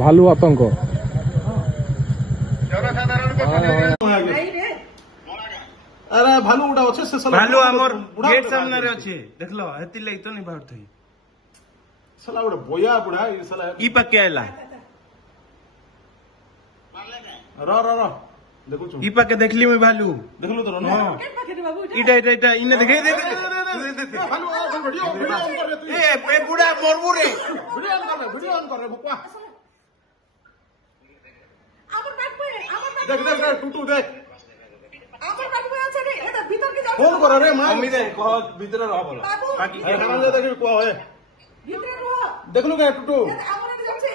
value আতঙ্ক अरे भालू उड़ा अच्छे से साला भालू हमर गेट सामने रे अछि देखलो हेति लई तो नहीं बाहर थई साला उड़ा बोया बुढ़ा ये साला ई पक्के आइला रो रो रो देखो छु ई पक्के देखली मैं भालू देखलो तो ना हां इटा इने देखे दे भालू वीडियो ऑन कर रे तू ए बुढ़ा मरबू रे वीडियो ऑन कर रे बुपा আমার ব্যাগ पे देख देख देख टूटू देख আমার ব্যাগ पे আছে রে এটা ভিতর কি যাও फोन कर रे मां अम्मी दे कह भीतर रह बोलो बाकी देखा दे देख को है ভিতরে রো देख लो क्या टूटू এটা আমার এনে যাচ্ছে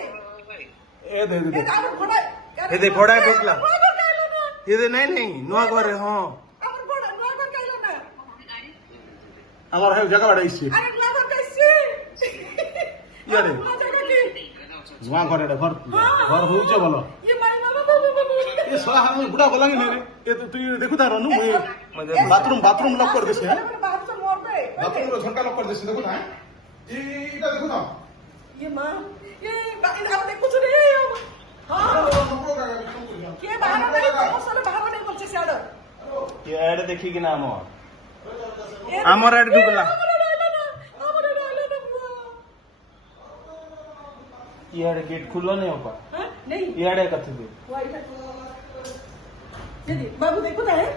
ए दे दे এটা আমার ফড়া ए दे फोड़ा ढुकला ये दे नहीं नुआ घर हां আমার ফড়া নরমাল কাইলো না আমার है जगह बड़ा इसी আরে নরমাল কাইছি यारे নরমাল জায়গা কি जुआ घर एटा घर घर होउचे बोलो ये मारी बाबा बाबा ये साला हम बुढ़ा बोला नहीं रे ये तो तू देखु ता रनु बाथरूम लॉक कर देसे बाहर से मोड़ दे बाथरूम रो झंडा लॉक कर देसे देखु ता इटा देखु ता ये मां ये आप कुछ नहीं है हां के बाहर नहीं साले बाहर नहीं बोलছে স্যার ये ऐड देखी कि ना हमर ऐड ढुकला ये ऐड गेट खुलो नहीं होपा हां नहीं ये ऐड कथि दे बाबू देखो ता है